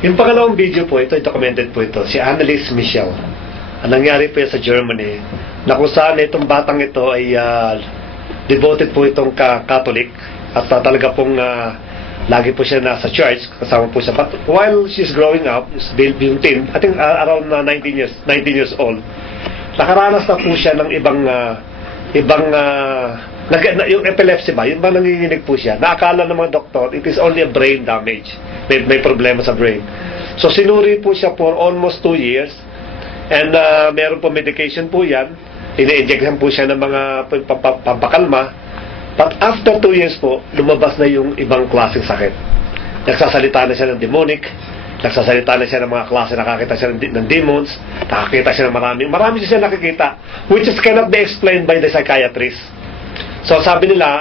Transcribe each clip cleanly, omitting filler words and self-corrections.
Yung pangalawang video po, ito, documented po ito, si Annalise Michel. Ang nangyari po sa Germany, na kung saan itong batang ito ay devoted po itong Catholic at talaga pong lagi po siya nasa church, kasama po siya. But while she's growing up, being teen, I think around 19 years old, nakaranas na po siya ng yung epilepsy ba, yun ba nanginginig po siya, naakala ng mga doktor, it is only a brain damage, may problema sa brain. So sinuri po siya for almost 2 years, and meron po medication po yan, ina-injectan po siya ng mga pampakalma, but after 2 years po, lumabas na yung ibang klaseng sakit. Nagsasalita na siya ng demonic, nagsasalita na siya ng mga klase, nakakita siya ng demons, nakakita siya ng marami siya nakikita, which is cannot be explained by the psychiatrist. So sabi nila,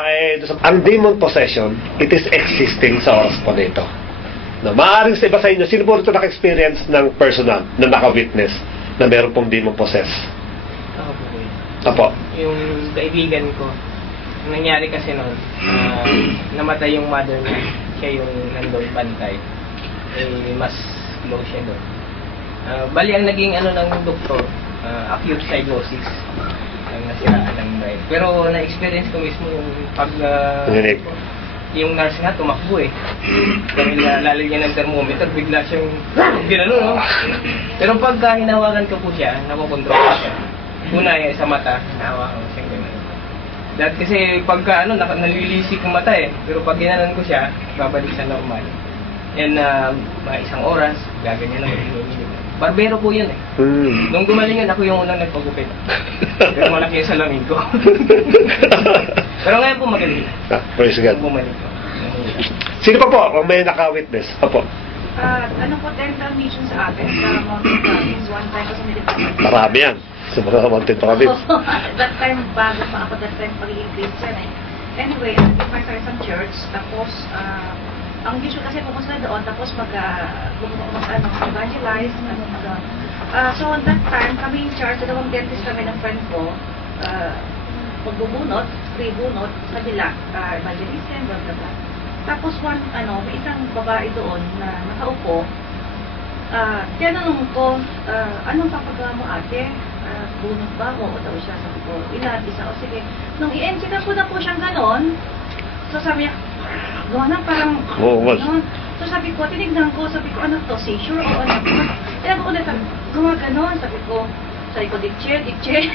ang demon possession, it is existing sa oras po nito. No, maaaring sa iba sa inyo, sino po ito naka-experience ng personal, na naka-witness, na meron pong demon possess? Ako po yun. Apo. Yung kaibigan ko, nangyari kasi noon, namatay yung mother niya, siya yung nandun bantay. Mas low siya doon. Bali ang naging ng doktor, acute cyanosis. Ang nasiraan ng brain. Pero na-experience ko mismo yung pag yung nurse nga tumakbo dahil lalagyan niya ng thermometer, bigla siyang ginano, no? Pero pagka hinawakan ko po siya, nakokontrol ko siya. Una yung sa mata, hinawakan ko siya gano'n. Dahil kasi pagka nalilisik yung mata pero pag ginanon ko siya, babalik sa normal. And mga isang oras, gaganyan naman yung barbero po yun Nung gumalingan, ako yung unang nagpagupit. Pero malaki yung salamin ko. Pero ngayon po magaling. Praise God. Bumalik po. Sino pa po? Kung may naka-witness. Apo. Ano po, dental mission sa atin sa Mountain Province. One time kasi nilipatan. Marami yan. Sa mga Mountain Province. That time, bago pa ako, that time pagiging Christian Anyway, I started some church. Tapos, ang usual kasi pumunta doon, tapos mag-evangelize, so on that time, kami in charge, dalawang dentist kami ng friend ko, magbubunot, free bunot, kabila, evangelism, blah blah blah. Tapos may isang babae doon na nakaupo, tinanong ko, anong papagawa mo ate? Bunot ba? O daw siya, sabi ko, ilan, isa, o sige. Nung i-NC ko na po siyang ganon, so sabi niya, gawa na parang so sabi ko, tinignan ko, sabi ko, ano to, seizure o ano? Kaya ko ulit, gawa ganon, sabi ko, dikche kasi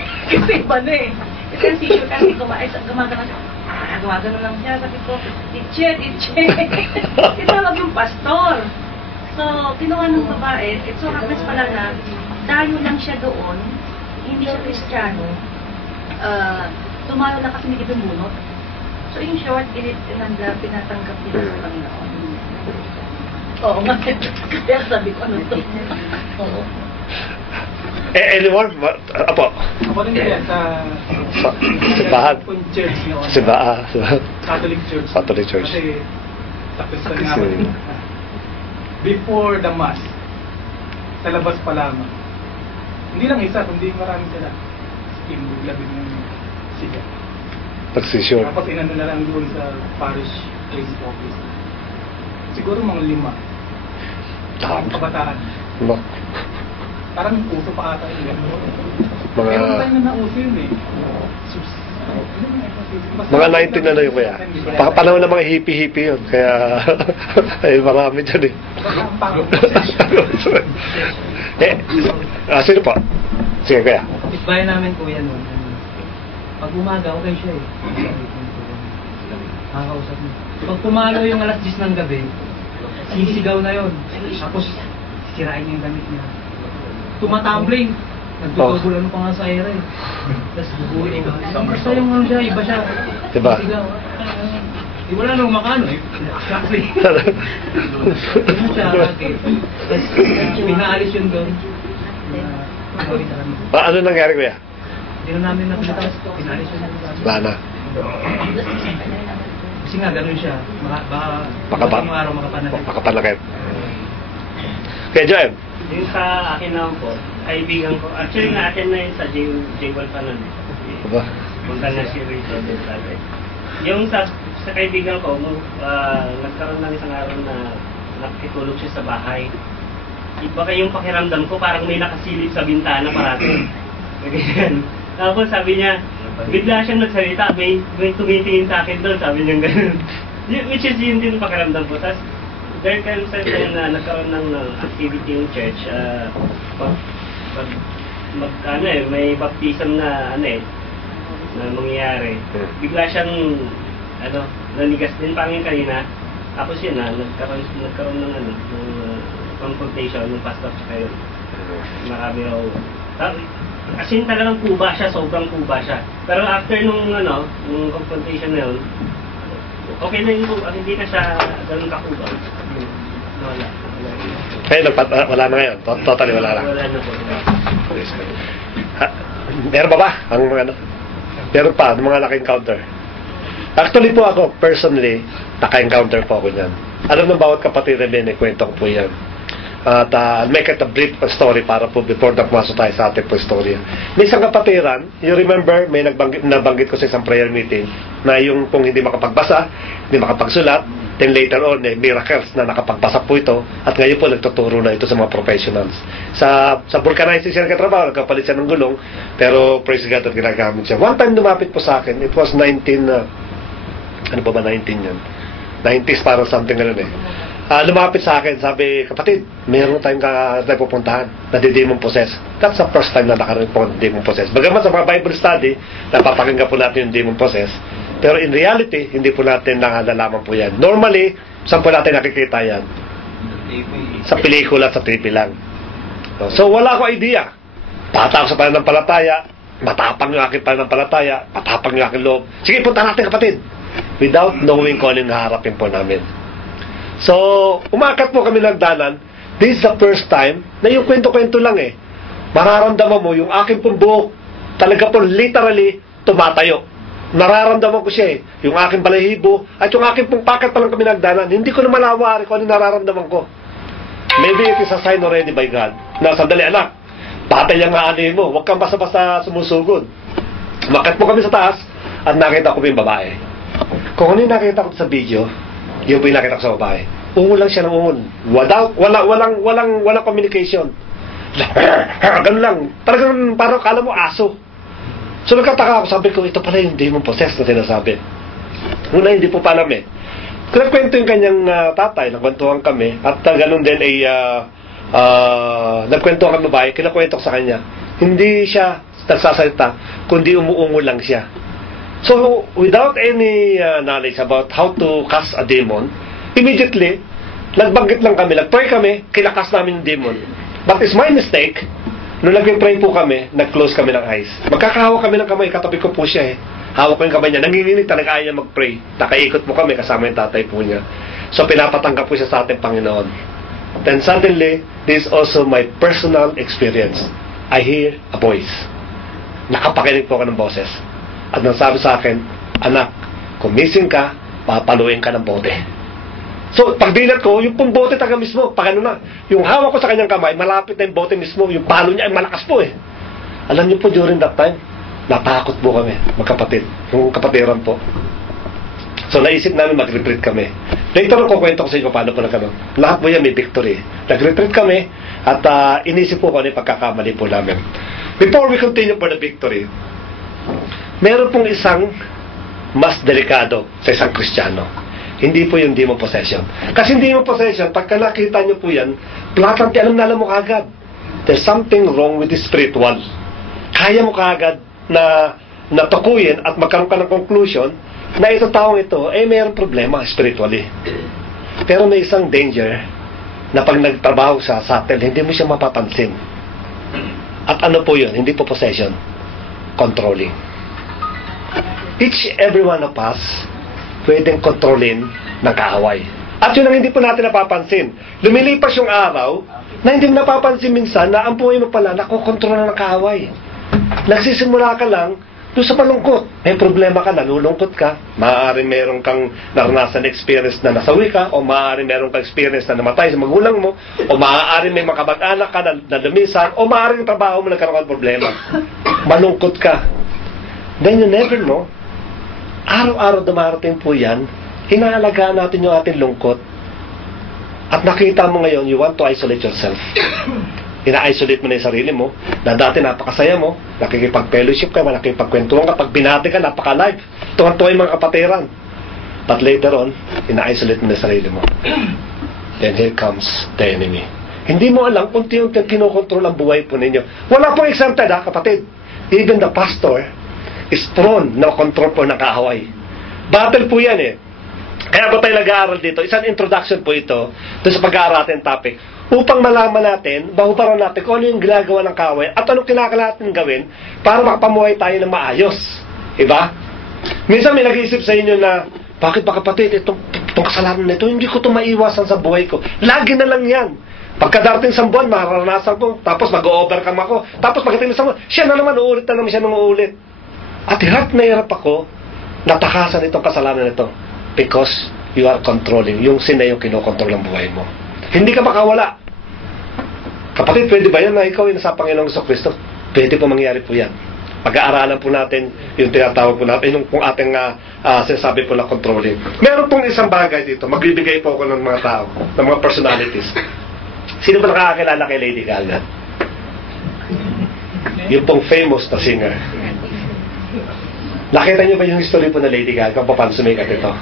iba na kasi ang seizure kasi gumagano lang siya, sabi ko, dikche tinawag yung pastor. So kinuha ng babae, so happens pala na dayo lang siya doon, hindi siya Kristiyano, tumalo na kasi hindi bunot. So in short, pinatanggap nila sa Panginoon. Oo nga. Kaya sabi ko, ano to? Oo. Anyone? Apo? Ako rin kaya sa simbahan. Church yun. Catholic Church. Catholic Church. Kasi tapos na nga before the Mass, sa labas pa lamang. Hindi lang isa, kundi marami sila. Labing ng siya. Taxation. Tapos inano na lang doon sa parish place office. Siguro mga 5. Kabataan. Parang uso pa ata yun. Pero tayo na nauso yun Mga 19 na yun kaya. Panahon ng mga hippie-hippie yun. Kaya marami dyan sino pa? Sige kaya. Itbayan namin po yan pag umaga, okay siya makakausap mo. Pag pumalo yung alas 10 ng gabi, sisigaw na yun. Tapos, sirain yung gamit niya. Tumatumbling. Nagtutubulan pa nga sa air Tapos, bubuhin. Basta yung siya, iba siya. Diba? Sisigaw. Di wala nang makano Exactly. Ano siya, bakit? Tapos, pinaalis yun doon. Ano nangyari kuya? Hindi na namin nakita. Pinalis yun. Wala na. Kasi nga, gano'n siya. Baka araw makapanakit. Makapanakit. Kaya Joem? Yung sa akin naman po, kaibigan ko. Actually, na-attend na yun sa J1 pa nun. Punta na si Rito. Yung sa kaibigan ko, nagkaroon ng isang araw na nakitulog siya sa bahay. baka yung pakiramdam ko parang may nakasilip sa bintana parati. Ganyan. Tapos sabi niya, bigla siyang nagsalita, may tumitingin sa akin doon, sabi niya gano'n. Which is yun din pakiramdam ko. Tapos, there comes a time na nagkaroon ng activity in church, may baptism na na mangyayari. Bigla siyang nanigas din parang yung kanina. Tapos yun nagkaroon ng ng confrontation ng pastor sa kayo. Marami raw. As in talagang kuba siya, sobrang kuba siya. Pero after nung confrontation na yun, okay na yun, hindi na siya ganun kakuba. Wala. Wala na ngayon? Totally wala na? Wala na po. Meron ba ang mga meron pa, mga naka-encounter? Actually po ako, personally, naka-encounter po ako niyan. Alam ng bawat kapatid na may kwento ko po yan. At I'll make it a brief story para po before na pumasok tayo sa ating po istorya. May isang kapatiran, you remember, may nabanggit ko sa isang prayer meeting na yung kung hindi makapagbasa, hindi makapagsulat, then later on, miracles na nakapagbasa po ito at ngayon po nagtuturo na ito sa mga professionals. Sa vulcanizing siya nagkatrabaho, nagkapalit siya ng gulong, pero praise God at ginagamit siya. One time lumapit po sa akin, it was 19 yan? 90s parang something gano'n lumapit sa akin, sabi, kapatid, meron tayong pupuntahan na demon possess. That's the first time na nakarinig po ng demon possess. Bagaman sa mga Bible study, napapakinggan po natin yung demon possess. Pero in reality, hindi po natin nalalaman po yan. Normally, saan po natin nakikita yan? Sa pelikula at sa TV lang. So, wala ko idea. Bata ako sa pananampalataya, matapang yung aking pananampalataya, matapang yung aking loob. Sige, punta natin kapatid. Without knowing kung anong haharapin po namin. So, umakat po kami ng dalan. This is the first time na yung kwento-kwento lang mararamdaman mo yung aking pong buhok talaga po literally tumatayo. Nararamdaman ko siya yung aking balahibo at yung aking pong pakat pa lang kami nagdalan. Hindi ko na malawari kung ano nararamdaman ko. Maybe it is a sign already by God na sandali anak, patay ang aanin mo, huwag kang basta-basta sumusugod. Umakat po kami sa taas at nakita ko yung babae. Kung ano yung nakita ko sa video, yung po yung nakita ko sa babae. Ungol lang siya ng ungol. Walang communication. Ganun lang. Talagang parang kala mo aso. So nagkataka ako, sabi ko, ito pala yung demon possessed na sinasabi. Una, hindi po pa alam Kinakwento yung kanyang tatay, nagkwentuhan kami. At ganun din nagkwentuhan kami babae, kinakwento ko sa kanya. Hindi siya nagsasalita, kundi umuungol lang siya. So, without any knowledge about how to cast a demon, immediately, nagbanggit lang kami, nag-pray kami, kinakas namin yung demon. But it's my mistake, nung nag-pray po kami, nag-close kami ng eyes. Magkakahawak kami ng kamay, katabi ko po siya Hawak ko yung kamay niya, nanginginig talaga ayaw mag-pray. Nakaikot po kami, kasama yung tatay po niya. So, pinapatanggap po siya sa ating Panginoon. Then suddenly, this is also my personal experience. I hear a voice. Nakapakinig po ako ng boses. At nasabi sa akin, anak, kung missing ka, papaluin ka ng bote. So, pagdilat ko, yung pong bote taga mismo, pagano na, yung hawak ko sa kanyang kamay, malapit na yung bote mismo, yung palo niya ay malakas po Alam niyo po, during that time, natakot po kami, magkapatid, yung kapatiran po. So, naisip namin mag-retreat kami. Later, kukwento ko sa inyo paano po nagkaroon. Lahat po yan may victory. Nag-retreat kami, at inisip po ko ano yung pagkakamali po namin. Before we continue for the victory, meron pong isang mas delikado sa isang Kristiyano. Hindi po yung demon possession. Kasi demon possession, pagka nakita nyo po yan, platante, alam mo kagad. There's something wrong with the spiritual. Kaya mo kagad na natukuyin at magkaroon ka ng conclusion na ito taong ito, mayroong problema spiritually. Pero may isang danger na pag nagtrabaho sa subtle, hindi mo siya mapapansin. At ano po yun? Hindi po possession. Controlling. Each every one of us pwedeng kontrolin ng kaaway. At yun ang hindi po natin napapansin. Lumilipas yung araw na hindi mo napapansin minsan na ang buhay mo pala nakokontrol ng kaaway. Nagsisimula ka lang doon sa malungkot. May problema ka, nalulungkot ka. Maaaring meron kang naranasan experience na nasawi ka, o maaaring meron kang experience na namatay sa magulang mo, o maaaring may makabag-anak ka na lumisan, o maaaring trabaho mo nagkaroon ng problema. Malungkot ka. Then you never know. Araw-araw dumarating po yan, inaalagaan natin yung ating lungkot. At nakita mo ngayon, you want to isolate yourself. Ina-isolate mo na yung sarili mo, na dati napakasaya mo, nakikipag-fellowship ka, nakikipagkwentuhan ka, pag binati ka, napaka-live. Tuwan-tuwa yung mga kapatiran. But later on, ina-isolate mo na yung sarili mo. Then here comes the enemy. Hindi mo alam, unti-unti kinokontrol ang buhay po ninyo. Wala pong exempted ha, kapatid. Even the pastor is prone na control po ng kaaway. Battle po yan eh. Kaya ba tayo nag-aaral dito? Isang introduction po ito doon sa pag-aaral natin topic upang malaman natin, bahubaran natin kung ano yung ginagawa ng kaaway at anong kinakailangan natin gawin para makapamuhay tayo ng maayos. Diba? Minsan may nag-iisip sa inyo na, bakit ba kapatid, itong kasalanan na ito, hindi ko ito maiwasan sa buhay ko. Lagi na lang yan. Pagkadating sa buwan, mararanasan ko, tapos mag-overcome ako, tapos pagdating sa buwan, siya na naman, uulit na naman siya nang uulit. At hirap na hirap ako, natakasan itong kasalanan nito. Because you are controlling. Yung sin na yung kinokontrol ng buhay mo. Hindi ka makawala. Kapatid, pwede ba yan na ikaw yung nasa Panginoong Kristo? Pwede po mangyari po yan. Pag-aaralan po natin yung tinatawag po natin, yung pong ating sinasabi po na controlling. Meron pong isang bagay dito. Magbibigay po ako ng mga tao, ng mga personalities. Sino ba nakakakilala kay Lady Gaga? Yung pong famous na singer. Nakita niyo ba yung history po na Lady Gaga? Paano sumikat ito?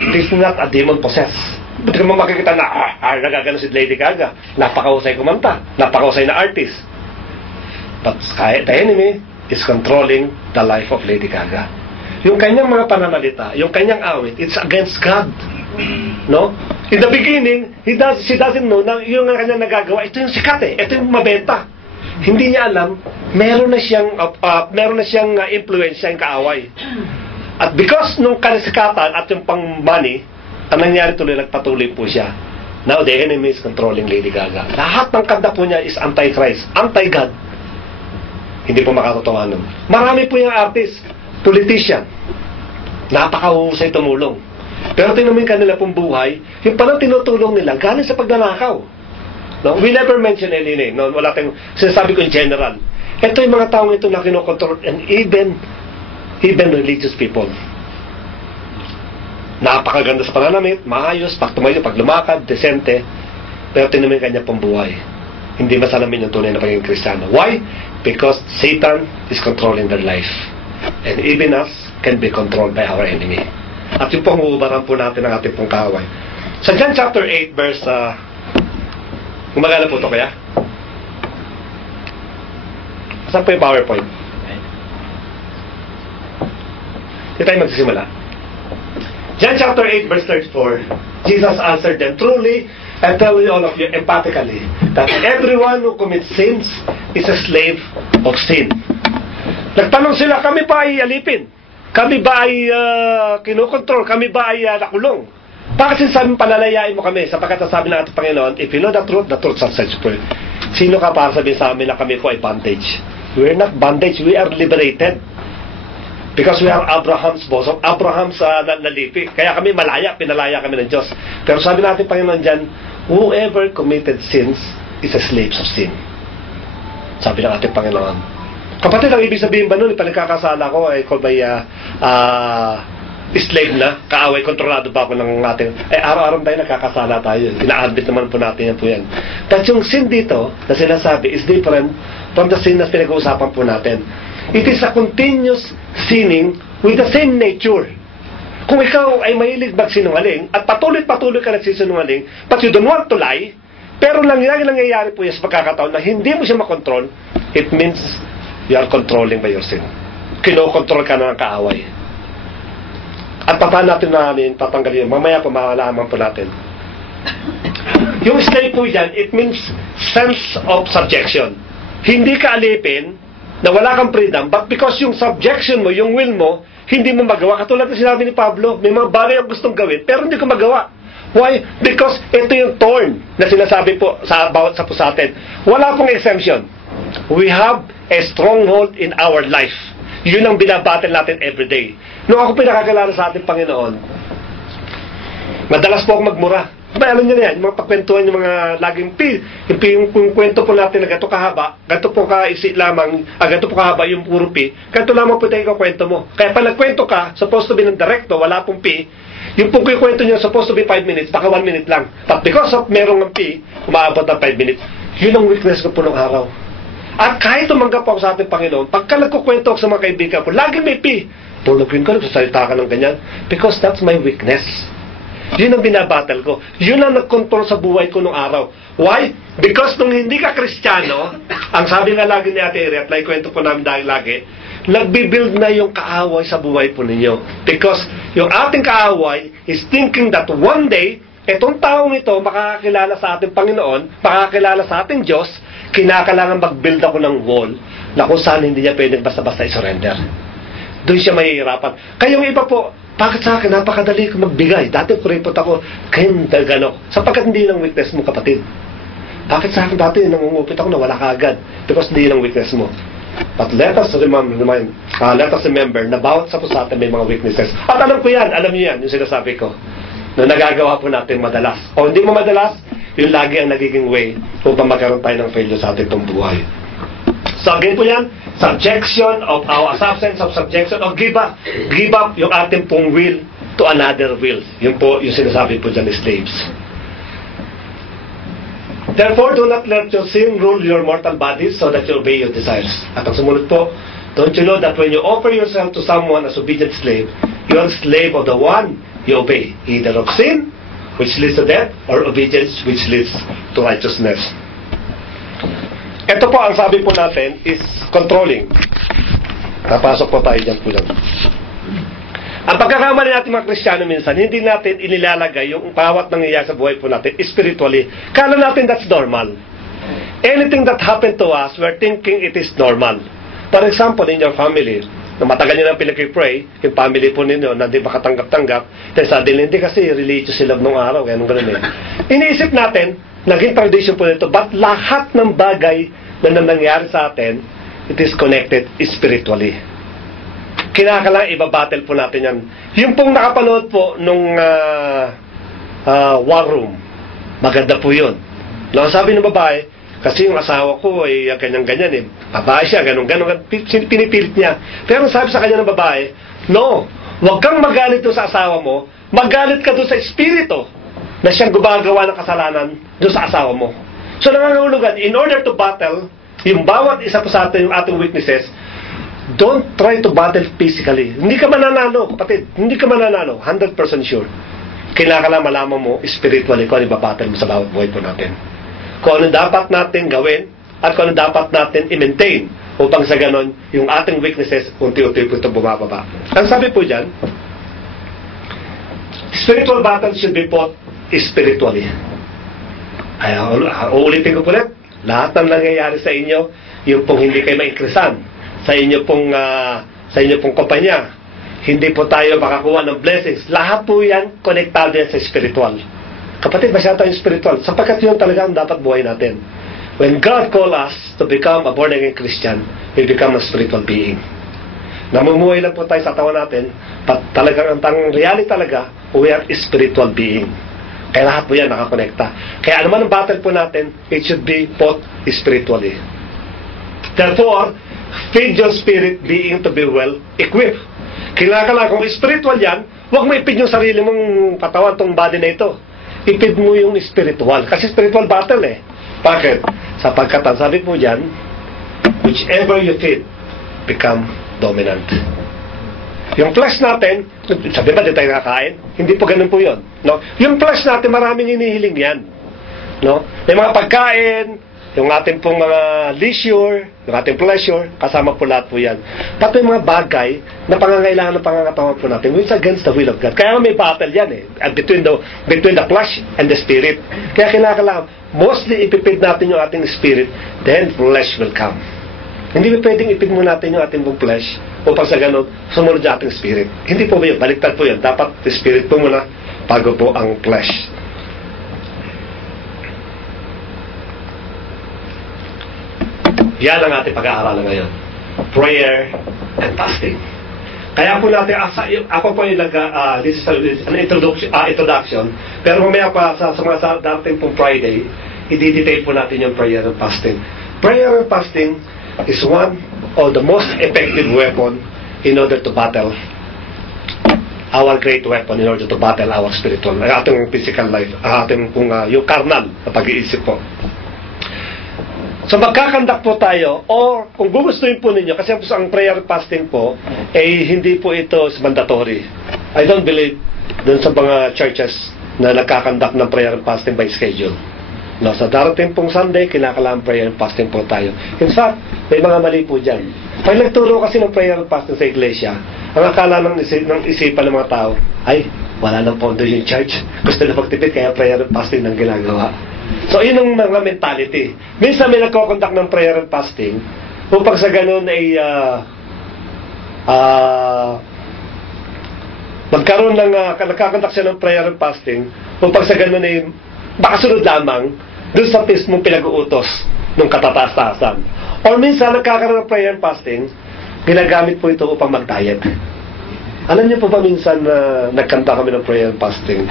It is not a demon possessed. Buti naman makikita na nagagano si Lady Gaga. Napakahusay kumanta. Napakahusay na artist. But the enemy is controlling the life of Lady Gaga. Yung kanyang mga pananalita, yung kanyang awit, it's against God. No? In the beginning, she doesn't know na yung kanyang nagagawa, ito yung sikat eh. Ito yung mabenta. Hindi niya alam, meron na siyang influence yung kaaway. At because nung kanisikatan at yung pang money, ang nangyari tuloy, nagpatuloy po siya. Now the enemy is controlling Lady Gaga. Lahat ng kanta po niya is anti-Christ, anti-God. Hindi po makatotohanan. Marami po yung artist, politician. Napakahusay tumulong. Pero tingnan mo yung kanila pong buhay, yung palang tinutulong nila, galing sa pagnanakaw. No? We never mention any name. No? Wala tayong sinasabi ko in general. Ito yung mga taong ito na kinokontrol, and even religious people. Napakaganda sa pananamit, maayos, pag tumayo, pag lumakad, desente, pero tingnan mo yung kanya pong buhay. Hindi masalamin yung tunay na pagiging Kristiyano. Why? Because Satan is controlling their life. And even us can be controlled by our enemy. At yung pong uubaran po natin ang ating pong kaaway. Sa John chapter 8 verse gumagana po ito kaya? Saan po yung PowerPoint? Hindi tayo magsisimula. John chapter 8 verse 34, Jesus answered them, "Truly, I tell you all of you emphatically, that everyone who commits sins is a slave of sin." Nagtanong sila, kami ba ay alipin? Kami ba ay kinokontrol? Kami ba ay nakulong? Bakit sinasabing palalayain mo kami? Sapagkat sabi ng ating Panginoon, if you know the truth shall set you free. Sino ka para sabihin sa amin na kami ko ay bondage? We are not bondage, we are liberated. Because we are Abraham's bosom, Abraham's nalipi. Kaya kami malaya, pinalaya kami ng Diyos. Pero sabi natin Panginoon dyan, whoever committed sins is a slave of sin. Sabi ng ating Panginoon. Kapatid, ang ibig sabihin ba nun, ipagkakasala ko ay kung may slave na, kaaway, kontrolado ba ako ng ating, araw-araw tayo nakakasala tayo. Ina-admit naman po natin yan po yan. But yung sin dito, na sinasabi, is different from the sin na pinag-uusapan po natin. It is a continuous sinning with the same nature. Kung ikaw ay mahilig magsinungaling at patuloy-patuloy ka nagsisinungaling, but you don't want to lie, pero nangyayari po yan sa pagkakataon na hindi mo siya makontrol, it means you are controlling by your sin. Kinokontrol ka na ng kaaway. At paano natin tatanggalin? Mamaya po malalaman po natin. Yung slave po yan, it means sense of subjection. Hindi ka alipin na wala kang freedom, but because yung subjection mo, yung will mo, hindi mo magawa. Katulad na sinabi ni Pablo, may mga bagay ang gustong gawin, pero hindi ko magawa. Why? Because ito yung thorn na sinasabi po sa bawat sa atin. Wala pong exemption. We have a stronghold in our life. Yun ang binabattle natin every day. Nung ako pinakakilala sa ating Panginoon, madalas po ako magmura. Alam niyo na yan, yung mga pagkwentuhan, yung mga laging yung kwento po natin na gato kahaba, gato po kaisi lamang, gato po kahaba yung puro pi, gato lamang po tayo kwento mo. Kaya pag nagkwento ka, supposed to be ng direkto, wala pong pi, Yung pong kwento niya supposed to be 5 minutes, baka 1 minute lang. But because of merong ng P, umaabot ng 5 minutes. Yun ang weakness ko po nung araw. At kahit tumanggap ako sa ating Panginoon, pagka nagkukwento ako sa mga kaibigan ko, lagi may P. Pulugin ko, nagsasalita ka ng ganyan. Because that's my weakness. Yun ang binabattle ko. Yun ang nagkontrol sa buhay ko nung araw. Why? Because nung hindi ka Kristiyano, ang sabi nga lagi ni Ate Eri, at naikwento po namin dahil lagi, nagbibuild na yung kaaway sa buhay po ninyo. Because yung ating kaaway is thinking that one day, etong taong ito makakakilala sa ating Panginoon, makakakilala sa ating Diyos, kinakailangan mag-build ako ng wall na kung saan hindi niya pwedeng basta-basta i-surrender. Doon siya mahihirapan. Kaya yung iba po, bakit sa akin napakadali ko magbigay? Dati kuripot ako, kayong gano. Sapagkat hindi ng weakness mo, kapatid. Bakit sa akin dati nangungupit ako na wala ka agad? Because hindi ng weakness mo. But let us remember na bawat sa atin may mga weaknesses. At alam ko yan, alam niyo yan, yung sinasabi ko. Na nagagawa po natin madalas. O hindi mo madalas, yun lagi ang nagiging way upang magkaroon tayo ng failure sa ating itong buhay. So again po yan, subjection of our substance of subjection or give up yung ating pong will to another will. Yun po yung sinasabi po dyan ni slaves. Therefore, do not let your sin rule your mortal bodies so that you obey your desires. At ang sumunod po, don't you know that when you offer yourself to someone as obedient slave, you are slave of the one you obey, either of sin, which leads to death, or obedience, which leads to righteousness. Ito po ang sabi po natin is controlling. Napasok po tayo dyan po lang. Ang pagkakamali natin mga Kristiyano minsan, hindi natin inilalagay yung bawat nangyayari sa buhay po natin spiritually. Kala natin that's normal. Anything that happened to us, we're thinking it is normal. For example, in your family, na matagal nyo nang pinag-pray, yung family po ninyo na hindi makatanggap-tanggap, then suddenly, hindi kasi religious sila nung araw, kaya nung gano'n eh. Iniisip natin, naging tradition po nito, but lahat ng bagay na nangyari sa atin, it is connected spiritually. Kinakailangan ibabattle po natin yan. Yung pong nakapanood po nung War Room, maganda po yun. No, sabi ng babae, kasi yung asawa ko ay ganyan-ganyan eh. Babae siya, ganun-ganun. Pinipilit niya. Pero sabi sa kanya ng babae, no, huwag kang magalit doon sa asawa mo, magalit ka doon sa espiritu na siyang gumagawa ng kasalanan doon sa asawa mo. So nangangahulugan, in order to battle, yung bawat isa po sa atin, yung ating weaknesses, don't try to battle physically. Hindi ka mananalo, kapatid. Hindi ka mananalo. 100% sure. Kailangan malaman mo spiritually kung ano ibabattle mo sa bawat buhay po natin. Kung ano dapat natin gawin at kung ano dapat natin i-maintain upang sa ganon, yung ating weaknesses unti-unti po ito bumababa. Ang sabi po dyan, spiritual battle should be fought spiritually. Ay, uulitin ko po ulit. Lahat ng nangyayari sa inyo, yung pong hindi kayo maikrisan, sa inyo pong kumpanya, hindi po tayo makakuha ng blessings. Lahat po yan, konektado yan sa spiritual. Kapatid, masyado tayong spiritual. Sapagkat yun talaga ang dapat buhay natin. When God called us to become a born-again Christian, we become a spiritual being. Namumuhay lang po tayo sa tawa natin, but talagang ang reality talaga, we are a spiritual being. Kaya lahat po yan nakakonekta. Kaya anuman ang battle po natin, it should be fought spiritually. Therefore, feed your spirit being to be well equipped. Kailangan kung spiritual yan, huwag mo ipid yung sarili mong katawan, tong body na ito. Ipid mo yung spiritual. Kasi spiritual battle eh. Bakit? Sapagkat ang sabi po dyan, whichever you feed, become dominant. Yung flesh natin, sabi ba di tayo nakakain? Hindi po ganun po yun. No? Yung flesh natin, maraming hinihiling yan. No? May mga pagkain, yung ating pong mga leisure, yung ating pleasure, kasama po lahat po yan. Pati yung mga bagay na pangangailangan ng pangangatawan po natin, which is against the will of God. Kaya may battle yan eh, between the flesh and the spirit. Kaya kailangan, mostly ipipid natin yung ating spirit, then flesh will come. Hindi ba pwedeng ipid mo natin yung ating pong flesh upang sa ganun, sumunod yung ating spirit. Hindi po ba yun? Baliktad po yun. Dapat spirit po muna bago po ang flesh. Yan ang ating pag-aaralan ngayon. Prayer and fasting. Kaya po natin, ako po yung this is an introduction, pero mamaya pa sa mga dating pong Friday, i-detail po natin yung prayer and fasting. Prayer and fasting is one of the most effective weapon in order to battle our great weapon in order to battle our spiritual, ating physical life, ating yung carnal na pag-iisip po. So magkakandak po tayo, or kung gugustuhin po ninyo, kasi ang prayer fasting po, hindi po ito mandatory. I don't believe dun sa mga churches na nagkakandak ng prayer fasting by schedule. No, sa darating pong Sunday, kinakailangan prayer fasting po tayo. In fact, may mga mali po dyan. Pag nagturo kasi ng prayer fasting sa iglesia, ang akala ng isipan ng mga tao, ay, wala nang pondo yung church. Gusto na magtipid, kaya prayer fasting ng ginagawa. So, yun ang mga mentality. Minsan may nagkoconduct ng prayer and fasting upang sa ganun ay magkaroon ng nagkakonduct siya ng prayer and fasting upang sa ganun ay makasunod lamang doon sa mismong pinag-uutos ng katataas-taasan. Or minsan nagkakaroon ng prayer and fasting, ginagamit po ito upang mag-diet. Alam niyo po ba minsan na nagkanta kami ng prayer and fasting,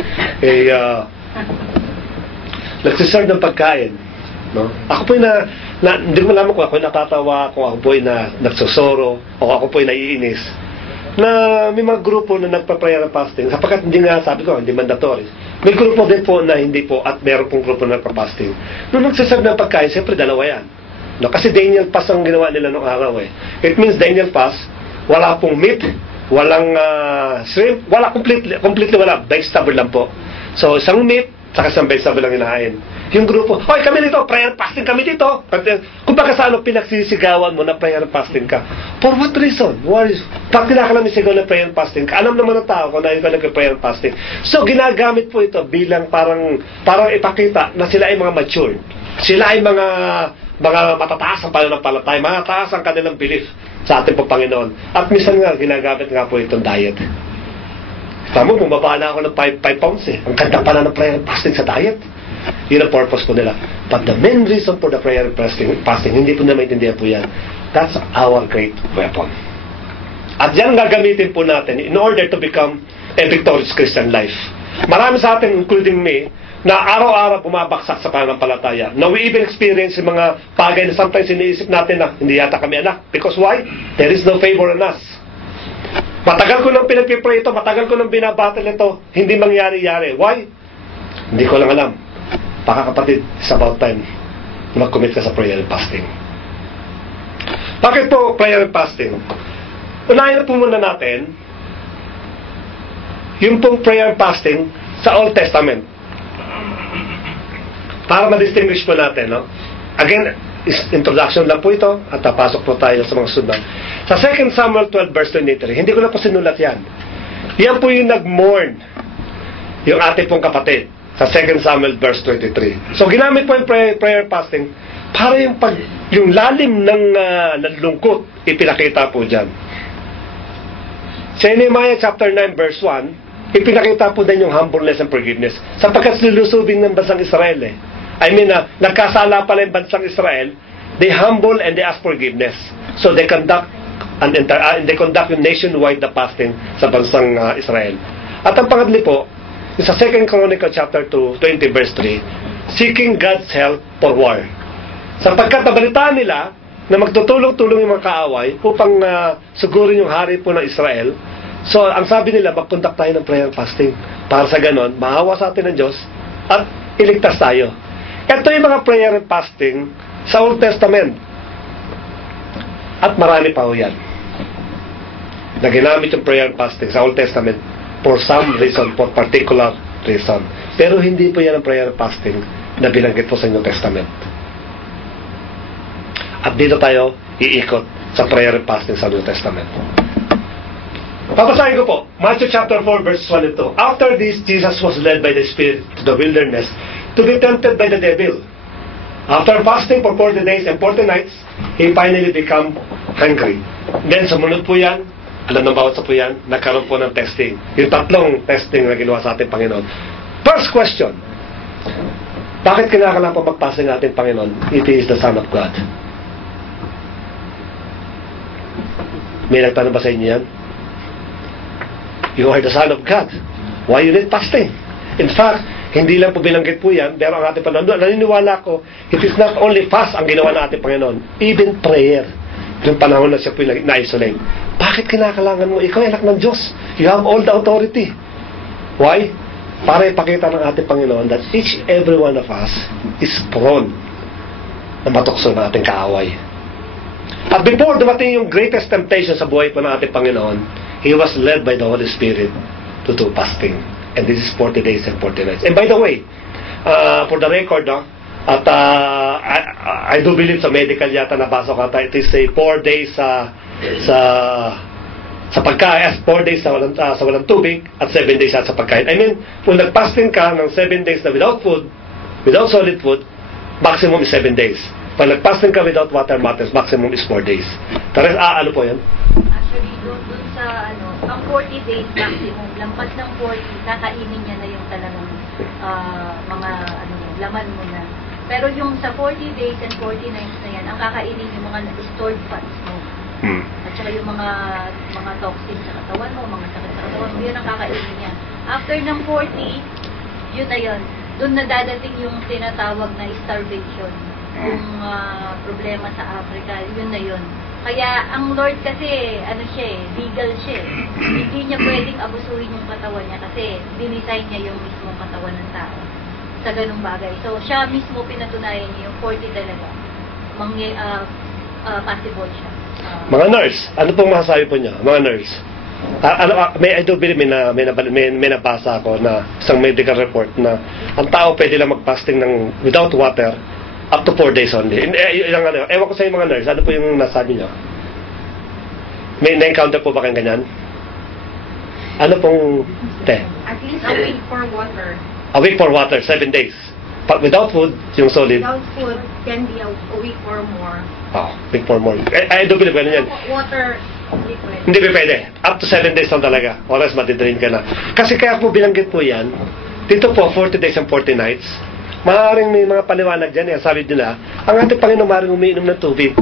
nagsiserve ng pagkain, no? Ako po hindi ko alam kung ako natatawa, kung ako po nagsusoro, o ako po naiinis, na may mga grupo na nagpa-prayer and fasting, sapagkat hindi nga, sabi ko, hindi mandatory. May grupo din po na hindi po, at meron pong grupo na nagpa-fasting. Nung nagsiserve ng pagkain, siyempre dalawa yan. No? Kasi Daniel Fast ang ginawa nila nung araw eh. It means Daniel Fast, wala pong meat, walang shrimp, wala completely wala, vegetable lang po. So, isang meat, saka isang vegetable lang inahain. Yung grupo, hoy, kami dito, prayer and fasting kami dito. Kung baka sa ano pinagsisigawan mo na prayer and fasting ka, for what reason? Pag kinakalam yung sigaw na prayer and fasting ka, alam naman ng tao kung na yung nag-prayer and fasting. So, ginagamit po ito bilang parang ipakita na sila ay mga mature. Sila ay mga matataas ang pananampalataya, matataas ang kanilang belief sa ating Panginoon. At minsan nga, ginagamit nga po itong diet. Tama, bumaba na ako ng 5 pounds eh. Ang ganda pala ng prayer and fasting sa diet. Yun ang purpose po nila. But the main reason for the prayer and fasting, hindi po na maintindihan po yan. That's our great weapon. At yan gagamitin po natin in order to become a victorious Christian life. Marami sa atin, including me, na araw-araw bumabaksak sa pananampalataya. Now we even experience yung mga bagay na sometimes iniisip natin na hindi yata kami anak. Because why? There is no favor on us. Matagal ko nang pinagpipray ito, matagal ko nang binabattle ito, hindi mangyari-yari. Why? Hindi ko lang alam. Baka kapatid, it's about time mag-commit ka sa prayer and fasting. Bakit po prayer and fasting? Unahin na po muna natin yung pong prayer and fasting sa Old Testament. Para ma-distinguish po natin, no? Again, introduction lang po ito at tapasok po tayo sa mga sunod. Sa 2 Samuel 12 verse 23, hindi ko na po sinulat yan. Yan po yung nag-mourn yung ating pong kapatid sa 2 Samuel verse 23. So ginamit po yung prayer fasting para yung lalim ng lungkot ipinakita po dyan. Sa Nehemiah chapter 9 verse 1, ipinakita po din yung humbleness and forgiveness sapagkat nilusubing ng bansang Israel eh. Nagkasala pala yung bansang Israel, they humble and they ask forgiveness. So they conduct yung nationwide na fasting sa bansang Israel. At ang pangatli po, sa 2 Chronicle chapter 2, 20 verse 3, seeking God's help for war. Sapagkat nabalitaan nila na magtutulong-tulong yung mga kaaway upang sugurin yung hari po ng Israel. So ang sabi nila, mag-conduct tayo ng prayer fasting. Para sa ganon, maawa sa atin ng Diyos at iligtas tayo. Ito yung mga prayer and fasting sa Old Testament. At marami pa ho yan. Na ginamit yung prayer and fasting sa Old Testament for some reason, for particular reason. Pero hindi po yan ang prayer and fasting na binanggit po sa New Testament. At dito tayo iikot sa prayer and fasting sa New Testament. Papasahin ko po, Matthew chapter 4 verse 1 and 2. After this, Jesus was led by the Spirit to the wilderness to be tempted by the devil. After fasting for 40 days and 40 nights, he finally became hungry. Then sumunod po yan, alam ng bawat sa po yan, nagkaroon po ng testing. Yung tatlong testing na ginawa sa ating Panginoon. First question, bakit kinakailangan pa magpasing ating Panginoon if He is the Son of God? May nagtanong ba sa inyo yan? You are the Son of God. Why you need fasting? In fact, hindi lang po binanggit po yan, pero ang ating Panginoon, naniniwala ko, it is not only fast ang ginawa ng ating Panginoon, even prayer. Yung panahon na siya po na-isolate. Bakit kinakailangan mo? Ikaw ay anak ng Diyos. You have all the authority. Why? Para ipakita ng ating Panginoon that each every one of us is prone na matukso ng ating kaaway. At before dumating yung greatest temptation sa buhay po ng ating Panginoon, He was led by the Holy Spirit to do fasting. And this is 40 days and 40 nights. And by the way, for the record, at I do believe sa medical yata nabasa ko ata, it is a 4 days sa pagkain, 4 days sa walang tubig, at 7 days sa pagkain. I mean, kung nag-fasting ka ng 7 days na without food, without solid food, maximum is 7 days. Pag nag-fasting ka without water matters, maximum is 4 days. Tares, ano po yan? Actually, doon sa ang 40 days maximum, lampas ng 40, kakainin niya na yung talagang mga laman mo na. Pero yung sa 40 days and 40 nights na yan, ang kakainin yung mga stored fats mo. At saka yung mga toxins sa katawan mo, mga sakit sa katawan mo, yun ang kakainin niya. After ng 40, yun na yun. Doon na dadating yung tinatawag na starvation. Yung problema sa Africa, yun na yun. Kaya ang Lord kasi, legal siya. Hindi niya pwedeng abusuhin yung katawan niya kasi dinisign niya yung mismong katawan ng tao sa ganung bagay. So, siya mismo pinatunayan niya yung 40 talaga. Possible siya. Mga nurse, ano pong masasabi po niya? Mga nurse. I do believe may nabasa ako na isang medical report na ang tao pwede lang mag-fasting ng without water up to 4 days only. Ewan ko sa mga nurse, ano po yung nasabi niyo? May na-encounter po ba kayong ganyan? Ano pong At least a week for water. A week for water, 7 days. But without food, yung solid. Without food can be a week or more. Week for more. I do believe ganun yan. Water, hindi pwede. Hindi pwede. Up to 7 days lang talaga. Oras matidrain ka na. Kasi kaya po binanggit po yan, dito po 40 days and 40 nights, maaaring may mga paliwanag dyan. Sabi nila, ang ating Panginoon maaaring umiinom ng tubig.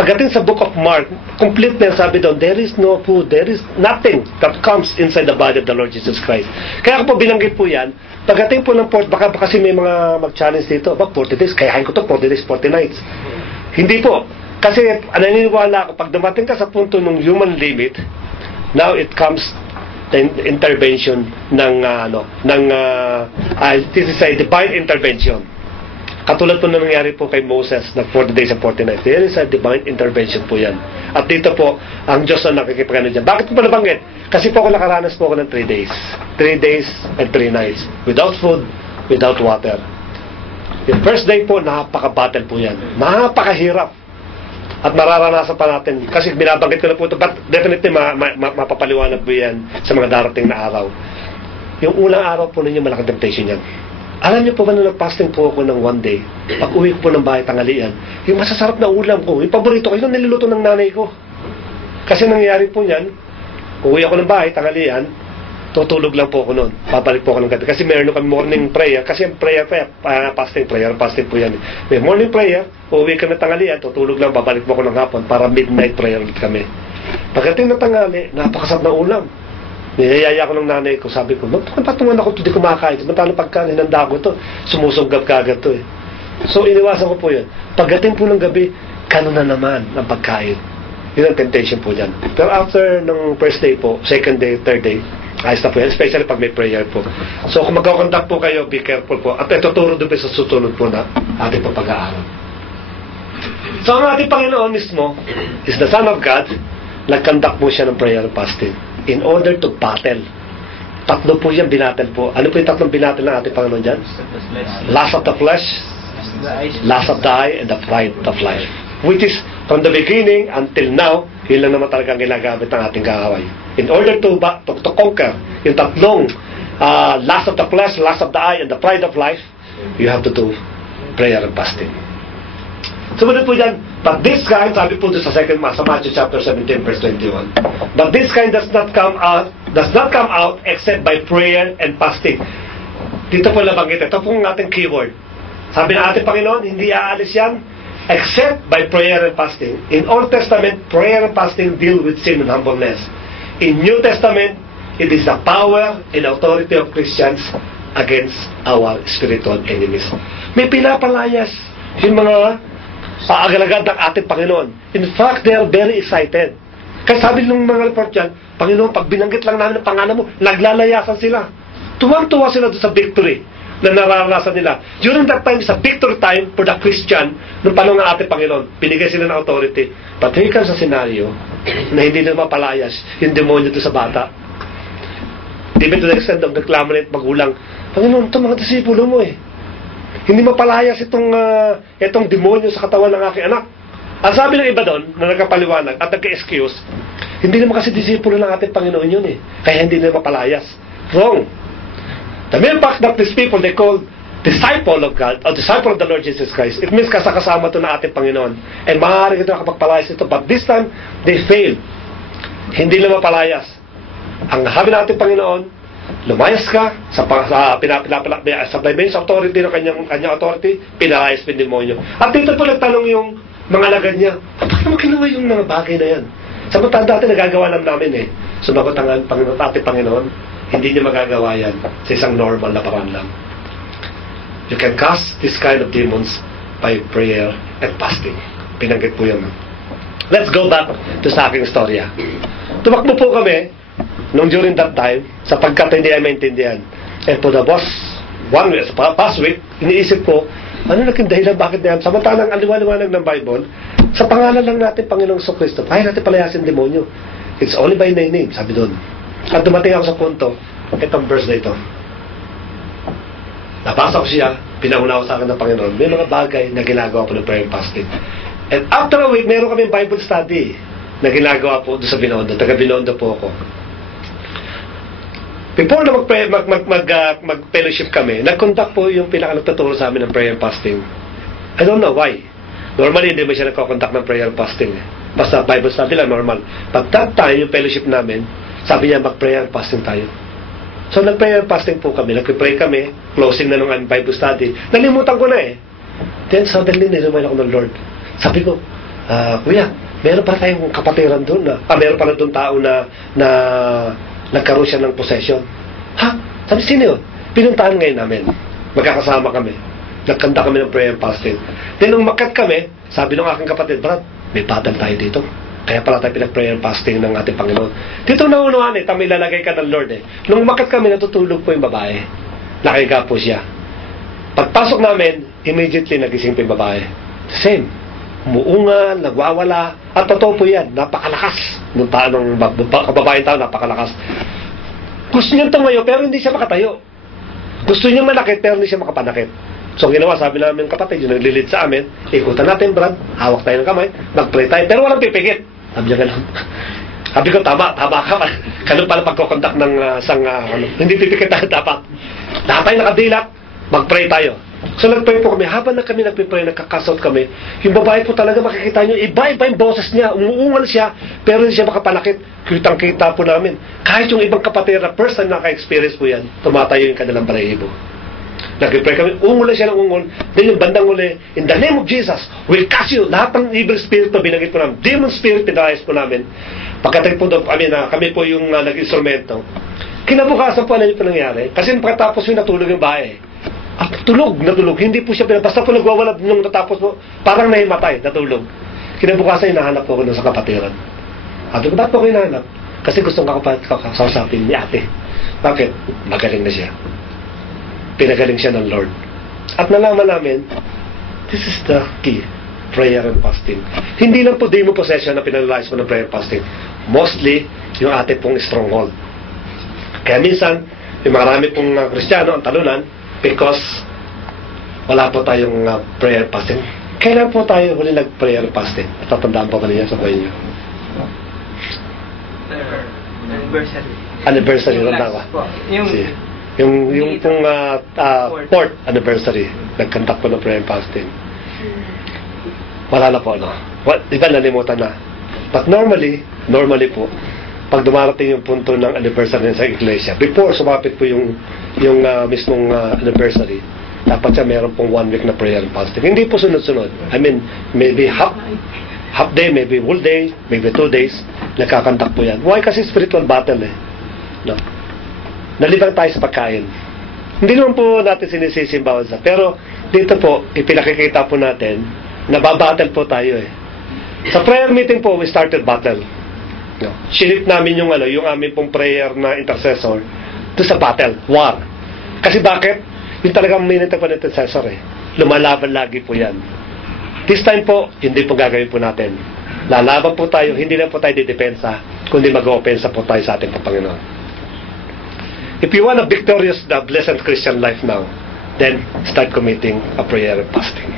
Pagdating sa book of Mark, complete na sabi doon, there is no food, there is nothing that comes inside the body of the Lord Jesus Christ. Kaya po binanggit po yan, pagdating po ng 40, baka kasi may mga mag-challenge dito, 40 days, kayahin ko to 40 days, 40 nights. Hindi po. Kasi naniniwala ako, pag dumating ka sa punto ng human limit, now it comes the intervention this is a divine intervention. Katulad po na nangyari po kay Moses na 40 days and 40 nights. There is a divine intervention po yan. At dito po, ang Diyos na nakikipagano dyan. Bakit po nabanggit? Kasi po ako nakaranas po ako ng 3 days. 3 days and 3 nights. Without food, without water. Yung first day po, napaka-battle po yan. Napakahirap. At mararanasan pa natin. Kasi binabanggit ko na po ito. But definitely, mapapaliwanag po yan sa mga darating na araw. Yung unang araw po ninyo, malaking temptation yan. Alam niyo po ba na nag-fasting po ako ng 1 day, pag uwi ko po ng bahay tanghalian, yung masasarap na ulam ko, yung paborito ko, yung niluluto ng nanay ko. Kasi nangyayari po yan, uwi ako ng bahay tanghalian, tutulog lang po ako noon. Babalik po ako ng gabi. Kasi meron kami morning prayer. Kasi ang prayer fasting po yan. May morning prayer, uwi kami ng tanghalian, tutulog lang, babalik po ako ng hapon para midnight prayer ulit kami. Pagdating ng tanghali, napakasarap na ulam. Niyayaya ko ng nanay ko, sabi ko, patungan ako ito, di kumakain. Samantalang pagka hinanda ko ito, sumusunggab kagad ito eh. So, iniwasan ko po yun. Pagdating po ng gabi, kano na naman ang pagkain. Yun ang temptation po dyan. Pero after ng first day po, second day, third day, ayos na po yan. Especially pag may prayer po. So, kung magkakontak po kayo, be careful po. At ituturo doon sa susunod po na ating pag-aaral. So, ang ating Panginoon mismo is the Son of God. Nag-conduct po siya ng prayer and fasting in order to battle. Tatlo po yan, binatel po. Ano po yung tatlong binatel ng ating Panginoon dyan? Lust of the flesh, lust of the eye, and the pride of life. Which is, from the beginning until now, yun lang naman talagang ginagamit ng ating kaaway. In order to conquer yung tatlong lust of the flesh, lust of the eye, and the pride of life, you have to do prayer and fasting. Sumunod po dyan, but this kind, sabi po doon sa second Mass, sa Matthew chapter 17, verse 21, but this kind does not come out except by prayer and fasting. Dito po nabanggit, ito pong ating keyword. Sabi ng ating Panginoon, hindi aalis yan except by prayer and fasting. In Old Testament, prayer and fasting deal with sin and humbleness. In New Testament, it is the power and authority of Christians against our spiritual enemies. May pinapalayas yung mga paagalagad ng ating Panginoon. In fact, they are very excited. Kaya sabi ng mga report dyan, Panginoon, pag binanggit lang namin ang pangalan mo, naglalayasan sila. Tuwang-tuwa sila doon sa victory na nararanasan nila. During that time, sa victory time for the Christian, nung panahon ng ating Panginoon, binigay sila ng authority. But here comes sa scenario na hindi na mapalayas yung demonyo doon sa bata. Even to the extent of reklamo na magulang, Panginoon, ito mga disipulo mo eh. Hindi mapalayas itong demonyo sa katawan ng aking anak. Ang sabi ng iba doon, na nagkapaliwanag at nagka-excuse, hindi naman kasi disipulo ng ating Panginoon yun eh. Kaya hindi na mapalayas. Wrong. The mere fact that these people, they call disciple of God, or disciple of the Lord Jesus Christ, it means kasama ito ng ating Panginoon. And maaaring ito nakapagpalayas ito. But this time, they failed. Hindi na mapalayas. Ang sabi ng ating Panginoon, lumayas ka sa dimension authority ng kanyang authority, pinalayas ng demonyo. At dito po nagtanong yung mga alagad niya, bakit naman kinuha yung mga bagay na yan? Sa mga dati nagagawa lang namin eh. Sumagot ang ating Panginoon, hindi niya magagawa yan sa isang normal na paraan lang. You can cast this kind of demons by prayer and fasting. Pinanggit po yan. Let's go back to sa aking storya. Tumakbo po kami nung during that time, sapagkat hindi ay maintindihan. And for the past week, iniisip ko, ano naging dahilan bakit na yan? Samantalang ang liwanag ng Bible, sa pangalan lang natin, Panginoong Kristo, kaya natin palayasin demonyo. It's only by name, sabi doon. At dumating ako sa punto, itong verse na ito. Napasa ko siya, pinaunawa sa akin ng Panginoon, may mga bagay na ginagawa po ng prayer and fasting. And after a week, meron kami Bible study na ginagawa po doon sa Binondo. Taga Binondo po ako. Before na mag-fellowship kami, nag-conduct po yung pinaka-nagtuturo sa amin ng prayer and fasting. I don't know why. Normally, hindi ba siya nagko-conduct ng prayer and fasting. Basta Bible study lang, normal. But that time, yung fellowship namin, sabi niya, mag-prayer and fasting tayo. So, nag-prayer and fasting po kami. Nag-pray kami, closing na nung Bible study. Nalimutan ko na eh. Then, suddenly, niremind ako ng Lord. Sabi ko, Kuya, meron pa tayong kapatiran doon na, meron pa na doon tao na nagkaroon siya ng possession. Ha? Sabi, sino yun? Pinuntahan ngayon namin. Magkakasama kami. Nagkanta kami ng prayer and fasting. Then, nung makat kami, sabi ng aking kapatid, Brad, may battle tayo dito. Kaya pala tayo pinag-prayer and fasting ng ating Panginoon. Dito naunuhan eh, tama ilalagay ka ng Lord eh. Nung makat kami, natutulog po yung babae. Nakahiga po siya. Pagpasok namin, immediately nagising po yung babae. Same. Umuungan, nagwawala. At totoo po yan, napakalakas. Nung kababaeng tao, napakalakas. Gusto niyang tumayo, pero hindi siya makatayo. Gusto niyang manakit, pero hindi siya makapanakit. So, ginawa, sabi namin ng kapatid, yung naglilid sa amin, ikutan natin, Brad, hawak tayo ng kamay, mag-pray tayo, pero walang pipigit. Sabi niya gano'n. Sabi ko, tama ka. Ganun pala pagkokontak ng hindi pipigit tayo dapat. Lahat tayo nakadilat, mag-pray tayo. So, nag-pray po kami. Habang na kami nagpipray, nagkakasot kami, yung babae po talaga makikita nyo, iba-iba yung boses niya, umuungal siya, pero hindi siya makapanakit. Kitang-kita po namin. Kahit yung ibang kapatid na first time naka-experience po yan, tumatayo yung kanilang balahibo. Nag-pray kami, ungol siya ng ungol. Then yung bandang uli, in the name of Jesus, we'll cast you. Lahat ng evil spirit na binagit po namin, demon spirit, pinayas po namin. Pagkatay po doon, kami po yung nag-instrumento. Kinabukasan po, ano yung nangyari? Kasi pagkatapos yung natulog yung bae. At natulog. Hindi po siya basta po nagwawala nung natapos po, parang nahimatay, natulog. Kinabukasan, hinahanap po ko doon sa kapatiran. At ba't po ko hinahanap? Kasi gustong kakasapin ni ate. Bakit? Magaling na siya. Pinagaling siya ng Lord. At nalaman namin, this is the key, prayer and fasting. Hindi lang po demon possession na pinalayas mo ng prayer and fasting. Mostly, yung ating pong stronghold. Kaya minsan, yung marami pong Kristiyano ang talunan because wala po tayong prayer and fasting. Kailan po tayo huli nag-prayer and fasting? Tatandaan pa ba niya sa buhay niyo? Anniversary. Yung pong fourth anniversary, nagkantak po ng prayer and fasting. Wala na po, no? Di ba nalimutan na? But normally po, pag dumarating yung punto ng anniversary sa iglesia, before sumapit po yung mismong anniversary, dapat siya meron pong 1 week na prayer and fasting. Hindi po sunod-sunod. I mean, maybe half day, maybe whole day, maybe 2 days, nagkakantak po yan. Why? Kasi spiritual battle eh. No? Nalibang tayo sa pagkain. Hindi naman po natin sinisisimbawan sa. Pero dito po, ipinakikita po natin, nababattle po tayo eh. Sa prayer meeting po, we started battle. No? Sinip namin yung aming pong prayer na intercessor to sa battle, war. Kasi bakit? Yung talagang minute pa ng intercessor Lumalaban lagi po yan. This time po, hindi po gagawin po natin. Lalaban po tayo, hindi lang po tayo didepensa, kundi mag-opensa po tayo sa ating Panginoon. If you want a victorious, blessed Christian life now, then start committing a prayer and fasting.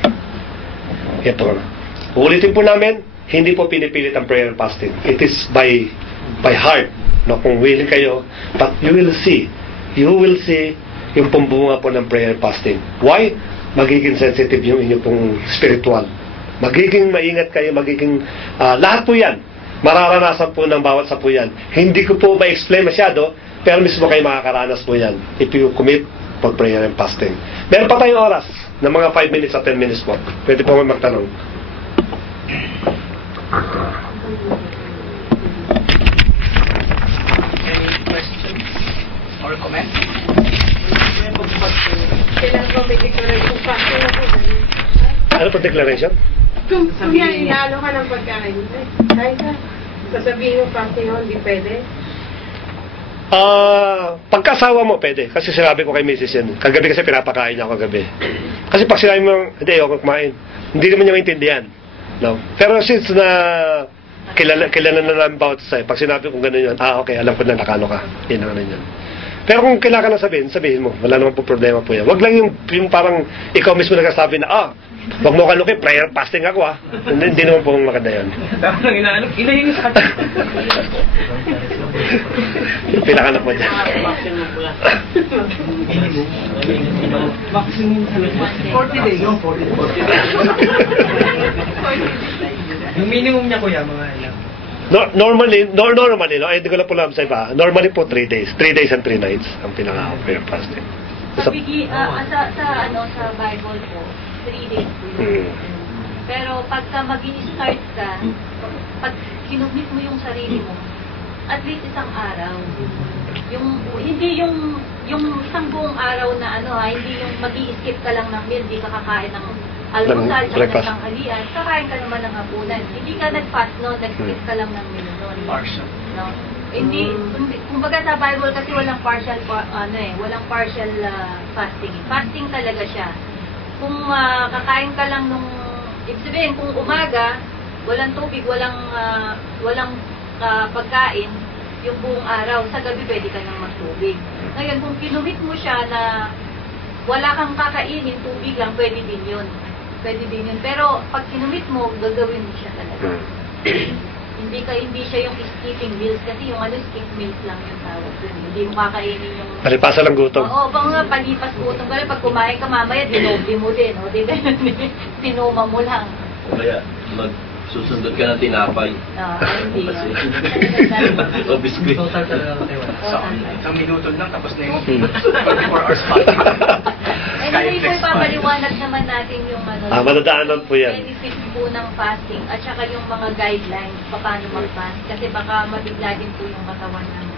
Yan po. Uulitin po namin, hindi po pinipilit ang prayer and fasting. It is by heart. No, kung willing kayo, but you will see yung pumbunga po ng prayer and fasting. Why? Magiging sensitive yung inyo pong spiritual. Magiging maingat kayo, lahat po yan. Mararanasan po ng bawat sa po yan. Hindi ko po ma-explain masyado, pero mismo kayo makakaranas po yan if you commit for prayer and fasting. Meron pa tayong oras ng mga 5 minutes at 10 minutes po. Pwede po magtanong. Any question or comment? Kailangan ba may declaration fasting na po? Ano po declaration? Kung yan, inaalo ka ng pagkain, kahit sasabihin mo fasting mo, hindi pwede. Pagkasawa mo, pwede. Kasi sinabi ko kay Mrs. yan. Kagabi kasi pinapakain niya ako kagabi. Kasi pag sinabi mo, hindi, ako kumain. Hindi naman niya maintindihan. No? Pero since na kilala na namin bawat isa, pag sinabi kong gano'n yun, okay, alam ko na nakano ka. Yan ang ano yun. Pero kung kailangan na sabihin mo. Wala naman po problema po yan. Wag lang yung parang ikaw mismo nagsasabi na, wag mo kanukin, prayer fasting ako Hindi naman po maganda yan. Tama lang inaano. Ilayin sa kanya. Yung pinakanak mo dyan. Maximum 40 days. 40 days. Yung minimum niya kuya, mga ilang. Normally, hindi ko lang po alam sa iba. Normally po 3 days. 3 days and 3 nights ang pinaka-prayer fasting. Sa Bible po, 3 days po yun. Pero pagka mag-i-start ka, pag kinumit mo yung sarili mo, at least isang araw. Hindi yung isang buong araw na hindi yung mag-i-skip ka lang ng meal, hindi ka kakain ng almusal, breakfast. ng tanghalian, kakain ka naman ng hapunan. Hindi ka nag-fast nag-skip ka lang ng meal Partial. No? Hindi, kumbaga sa Bible kasi walang partial walang partial fasting. Fasting talaga siya. Kung kakain ka lang ibig sabihin kung umaga, walang tubig, walang pagkain, yung buong araw, sa gabi pwede ka nang magtubig. Ngayon, kung kinumit mo siya na wala kang kakainin, tubig lang, pwede din yun. Pero pag kinumit mo, gagawin mo siya talaga. Hindi siya yung skipping meals kasi yung skip meals lang yung tawag dun. Hindi mo kakainin yung Palipasa lang gutom. Oo, mga palipas gutom. Pero pag kumain ka mamaya, dinoble mo din. Di ba? Tinuma mo lang. O kaya, susundot ka ng tinapay. Hindi. O biskuit. Total talaga kayo. Isang minuto lang, tapos na yung 24 hours fasting. Anyway po, ipapaliwanag naman natin yung madadaanan po yan. benefit po ng fasting at saka yung mga guidelines paano mag-fast. Kasi baka mabigla din po yung katawan ng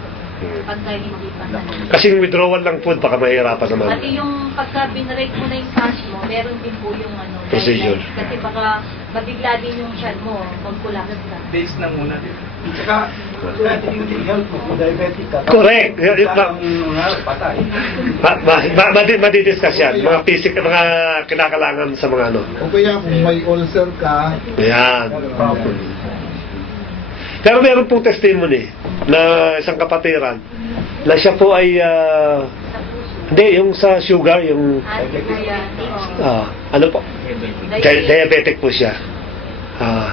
pagka hindi pa Kasi yung withdrawal ng food, baka mahihirapan naman. Pati yung pagka binrake mo na yung fast mo, meron din po yung procedure. guidelines. Kasi baka mabigla din yung tiyan mo, magkulagat ka. Days na muna. Tsaka, health mo, kung diabetic ka. Correct. Patay. Madidiscuss yan. Mga mga kinakalangan sa mga O kaya kung may ulcer ka, Yan. Pero meron pong testimony na isang kapatiran na siya po ay hindi, yung sa sugar, yung ano po? Diabetic po siya.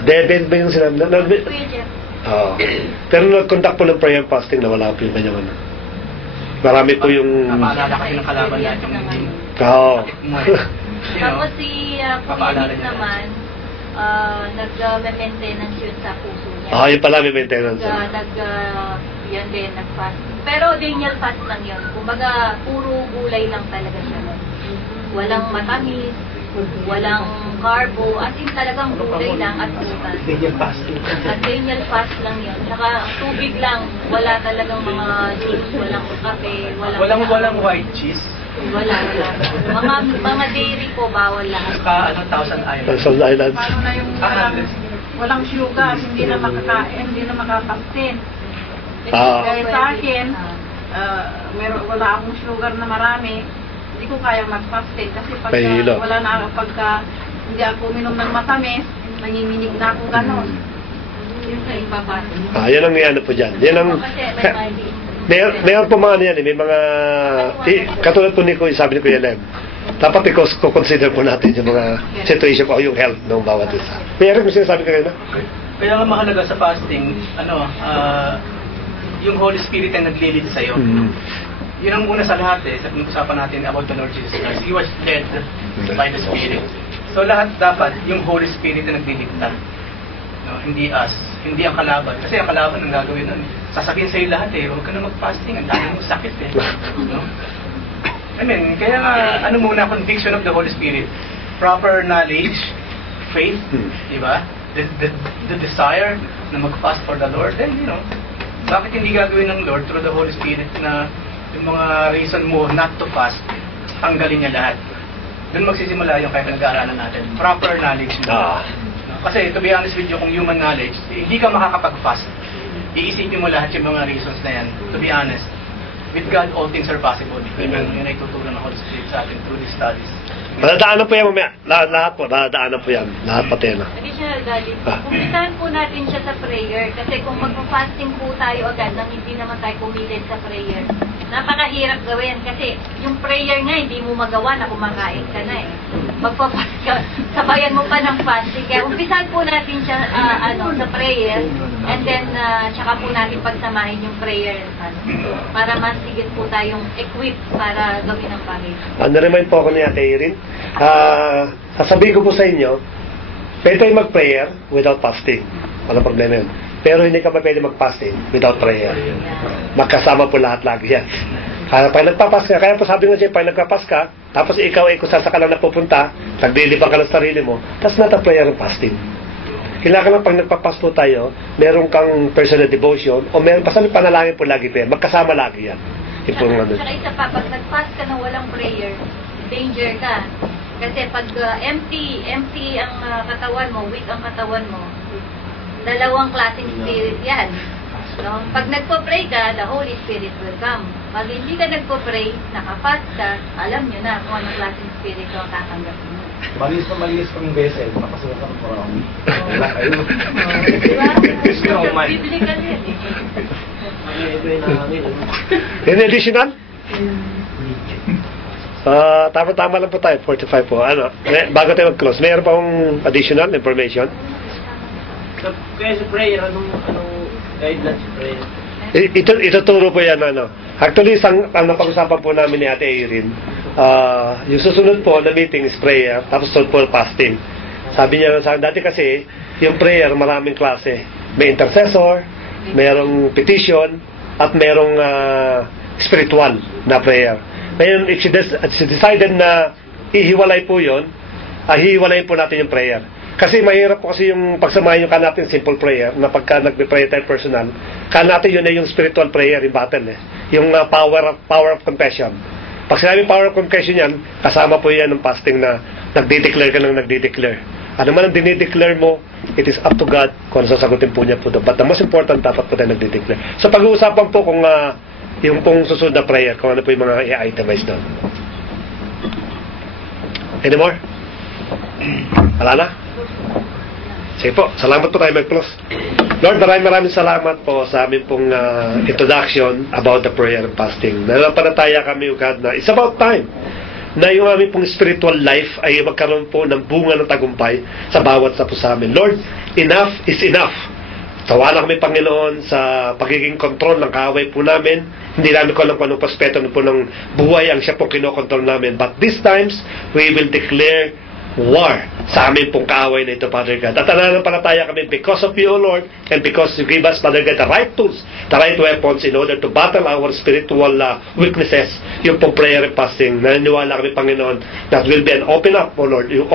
Diabetic ba yung sinabi? Pero nag-conduct po ng prayer fasting na wala po yung kanyang marami po yung Napaalala kasi ng kalaban natin yung Tapos si Kuya Nick naman, nag-maintenance yun sa puso niya. yun pala may maintenance. Yan din, nag-fast. Pero Daniel fast lang yun. Kumbaga, puro gulay lang talaga siya. Walang matamis, walang carbo, at in talagang gulay lang at butas. At Daniel fast lang yun. Saka tubig lang, wala talagang mga juice, walang kape, walang white cheese. Wala. Mga dairy po, bawal lahat. Thousand Islands. Thousand Islands. Paano na yung walang sugar, hindi na makakain, hindi na makapagtin. Ah. Kaya sa akin, wala akong sugar na marami, hindi ko kaya mag-fasting kasi pag Mahilo. wala na, pagka hindi ako uminom ng matamis, nanginginig na ako ganon. Yun sa ibabasa. Yan ang ano po dyan. Yan ang... Mayroon po mga ano yan, may mga... katulad po ni Kuya, sabi ni Kuya Lem, dapat i-consider po natin yung mga situation o yung health ng bawat isa. Mayroon mo sinasabi ka na? Kaya nga mahalaga sa fasting, yung Holy Spirit ang nag-lead sa'yo. Yun ang una sa lahat sa pinag-usapan natin about the Lord Jesus Christ. He was led by the Spirit. So lahat dapat, yung Holy Spirit ang nag-lead. Hindi us, hindi ang kalaban. Kasi ang kalaban ang gagawin nun. Sasabihin sa'yo lahat huwag ka na mag-fasting, ang dami mong sakit no? Kaya nga, muna, conviction of the Holy Spirit. Proper knowledge, faith, di ba? The desire na mag-fast for the Lord. Then, bakit hindi gagawin ng Lord through the Holy Spirit na yung mga reason mo not to fast, tanggalin niya lahat. Doon magsisimula yung kaya pinag-aaralan natin. Proper knowledge. Kasi, to be honest with you, kung human knowledge, hindi ka makakapag-fast. Iisipin mo lahat yung mga reasons na yan. To be honest, with God, all things are possible. Yun ay tutulong ng Holy Spirit sa atin through these studies. Madadaanan po yan mamaya. Lahat po, nadadaanan po yan. Lahat pati yan. Additional Daddy, kumpisahan po natin siya sa prayer. Kasi kung magpa-fasting po tayo agad nang hindi naman tayo pumilit sa prayer, napakahirap gawin. Kasi yung prayer nga, hindi mo magawa na kumakain ka na magpa-fast ka, sabayan mo pa ng fasting. Kaya umpisahan po natin siya sa prayer, and then tsaka po natin pagsamahin yung prayer para mas sigit po tayong equipped para gawin ang pangit. Na-remind po ako ni Ate Erin. Sasabihin ko po sa inyo, pwede tayo mag-prayer without fasting. Walang problema yun. Pero hindi ka pa pwede mag-fasting without prayer. Magkasama po lahat lagi yan. Pag nagpapas ka, kaya po sabi nga siya, pag nagpapas ka, tapos ikaw ay kung saan sa ka lang napupunta, naglilibang ka ng sarili mo, that's not a prayer and fasting. Kailangan lang pag nagpapas po tayo, meron kang personal devotion, o meron pa sa panalangin po lagi pa yan. Magkasama lagi yan. Saka isa pa, pag nag-fast ka na walang prayer, danger ka. Kasi pag empty ang katawan mo, weak ang katawan mo, dalawang klaseng spirit yan. No? Pag nagpo-pray ka, the Holy Spirit will come. Pag hindi ka nagpo-pray, nakafast ka, alam nyo na kung anong klaseng spirit ang tatanggapin mo. Malinis na malinis pang vessel, napasukan ka ng parang. Diba? Biblical yan In additional? Tama lang po tayo, 45 po. Bago tayo mag-close, mayroon pa akong additional information? Kaya sa prayer, anong guidelines sa prayer? Ituturo po yan, Actually, ang napag-usapan po namin ni Ate Erin, yung susunod po na meeting is prayer, tapos po fasting. Sabi niya sa dati kasi, yung prayer, maraming klase. May intercessor, mayroong petition, at mayroong spiritual na prayer. Ngayon, if she decided na ihiwalay po yun, hihiwalayin po natin yung prayer. Kasi mahirap po kasi yung pagsamahin yung natin simple prayer, na pagka nagbe-pray tayo personal, natin yun ay yung spiritual prayer in battle yung power of confession. Pag sinabi power of confession yan, kasama po yan ng fasting na nagde-declare ka ng nagde-declare. Ano man ang dinideclare mo, it is up to God kung ano sasagutin po niya po doon. But the most important, dapat po tayo nagde-declare. So pag-uusapan po kung yung pong susunod na prayer, kung ano po yung mga i-itemize doon. Any more? Wala na? Sige po, salamat po tayo mag-close. Lord, maraming salamat po sa aming pong introduction about the prayer and fasting. Nalapanataya kami, O God, na it's about time na yung aming pong spiritual life ay magkaroon po ng bunga ng tagumpay sa bawat sa po sa amin. Lord, enough is enough. Tawa na kami, Panginoon, sa pagiging kontrol ng kaaway po namin. Hindi namin ko alam kung anong paspeto po ng buhay ang siya po kinokontrol namin. But these times, we will declare war sa amin pong kaaway na ito, Father God. At nananampalataya kami because of you, O Lord, and because you give us, Father God, the right tools, the right weapons in order to battle our spiritual weaknesses, yung pong prayer and fasting. Naniniwala kami, Panginoon, that will be an open up, O Lord, yung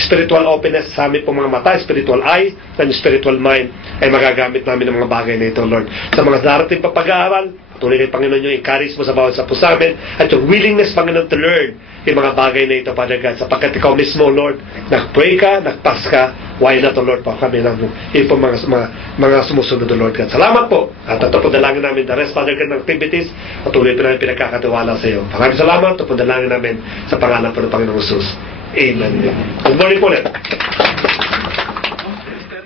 spiritual openness sa amin pong mga mata, spiritual eye, and spiritual mind, ay magagamit namin ng mga bagay na ito, Lord. Sa mga darating pa pag-aaral, tuloy kay Panginoon yung encourage mo sa bawat sa puso amin, at yung willingness, Panginoon, to learn yung mga bagay na ito, Father God, sapagkat ikaw mismo, Lord, nag-pray ka, nag-fast ka, why not, O Lord, po kami lang yun po mga sumusunod, O Lord God. Salamat po. At ito po dalangin namin the rest, Father God, ng activities. Patuloy po namin pinagkakatiwala sa iyo. Maraming salamat. Ito po dalangin namin sa pangalan po ng Panginoong Jesus. Amen. Good morning po ulit.